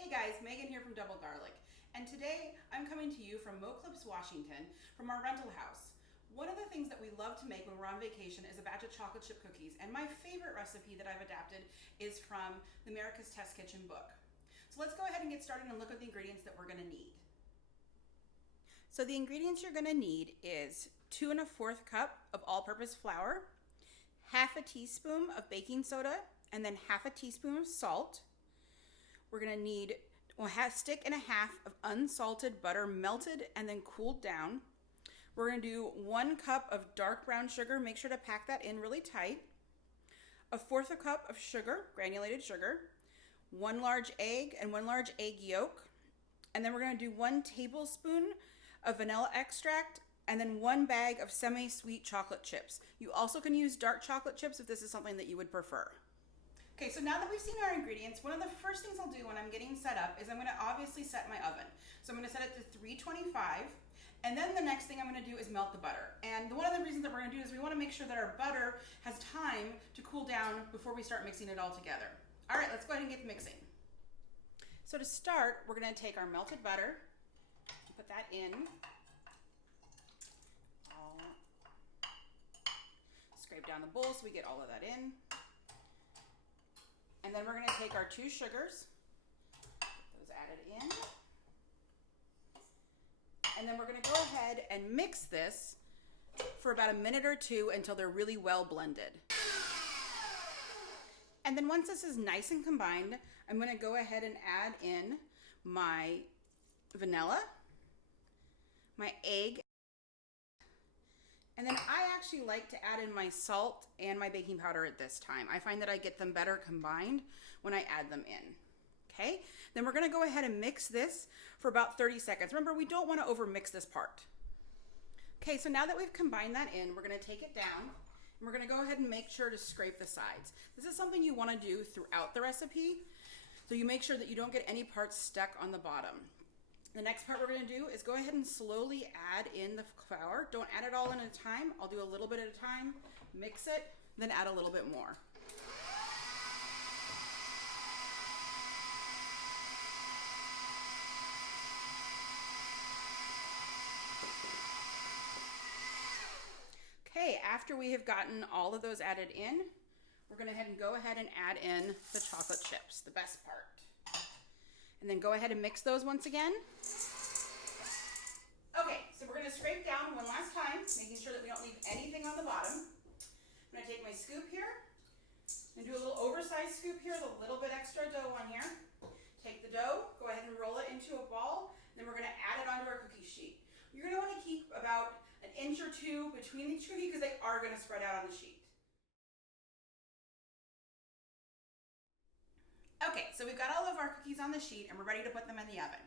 Hey guys, Megan here from Double Garlic, and today I'm coming to you from Moclips, Washington, from our rental house. One of the things that we love to make when we're on vacation is a batch of chocolate chip cookies, and my favorite recipe that I've adapted is from the America's Test Kitchen book. So let's go ahead and get started and look at the ingredients that we're going to need. So the ingredients you're going to need is 2 1/4 cup of all-purpose flour, half a teaspoon of baking soda, and then half a teaspoon of salt. We're going to need a stick and a half of unsalted butter, melted and then cooled down. We're going to do 1 cup of dark brown sugar. Make sure to pack that in really tight. 1/4 cup of sugar, granulated sugar. 1 large egg and 1 large egg yolk. And then we're going to do 1 tablespoon of vanilla extract and then 1 bag of semi-sweet chocolate chips. You also can use dark chocolate chips if this is something that you would prefer. Okay, so now that we've seen our ingredients, one of the first things I'll do when I'm getting set up is I'm gonna obviously set my oven. So I'm gonna set it to 325, and then the next thing I'm gonna do is melt the butter. And one of the reasons that we're gonna do is we wanna make sure that our butter has time to cool down before we start mixing it all together. All right, let's go ahead and get mixing. So to start, we're gonna take our melted butter, put that in. Scrape down the bowl so we get all of that in. And then we're going to take our 2 sugars, get those added in. And then we're going to go ahead and mix this for about a minute or 2 until they're really well blended. And then once this is nice and combined, I'm going to go ahead and add in my vanilla, my egg, and then I actually like to add in my salt and my baking powder at this time. I find that I get them better combined when I add them in. Okay, then we're gonna go ahead and mix this for about 30 seconds. Remember, we don't wanna overmix this part. Okay, so now that we've combined that in, we're gonna take it down and we're gonna go ahead and make sure to scrape the sides. This is something you wanna do throughout the recipe, so you make sure that you don't get any parts stuck on the bottom. The next part we're going to do is go ahead and slowly add in the flour. Don't add it all in at a time. I'll do a little bit at a time, mix it, then add a little bit more. Okay, after we have gotten all of those added in, we're going to go ahead and add in the chocolate chips, the best part. And then go ahead and mix those once again. Okay, so we're gonna scrape down one last time, making sure that we don't leave anything on the bottom. I'm gonna take my scoop here and do a little oversized scoop here with a little bit extra dough on here. Take the dough, go ahead and roll it into a ball, then we're gonna add it onto our cookie sheet. You're gonna wanna keep about 1 inch or 2 between each cookie because they are gonna spread out on the sheet. Okay, so we've got all of our cookies on the sheet and we're ready to put them in the oven.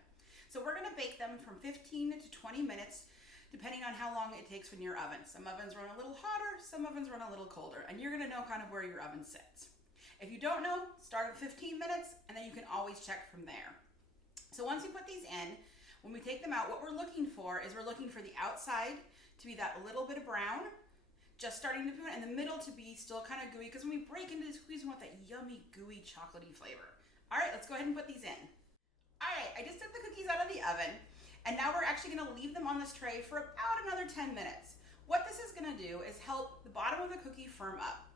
So we're gonna bake them from 15 to 20 minutes, depending on how long it takes in your oven. Some ovens run a little hotter, some ovens run a little colder, and you're gonna know kind of where your oven sits. If you don't know, start at 15 minutes and then you can always check from there. So once you put these in, when we take them out, what we're looking for is we're looking for the outside to be that little bit of brown, just starting to put it, and the middle to be still kind of gooey, because when we break into these cookies, we want that yummy, gooey, chocolatey flavor. All right, let's go ahead and put these in. All right, I just took the cookies out of the oven, and now we're actually gonna leave them on this tray for about another 10 minutes. What this is gonna do is help the bottom of the cookie firm up.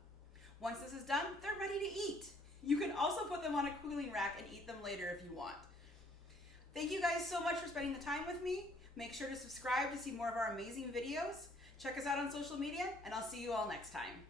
Once this is done, they're ready to eat. You can also put them on a cooling rack and eat them later if you want. Thank you guys so much for spending the time with me. Make sure to subscribe to see more of our amazing videos. Check us out on social media, and I'll see you all next time.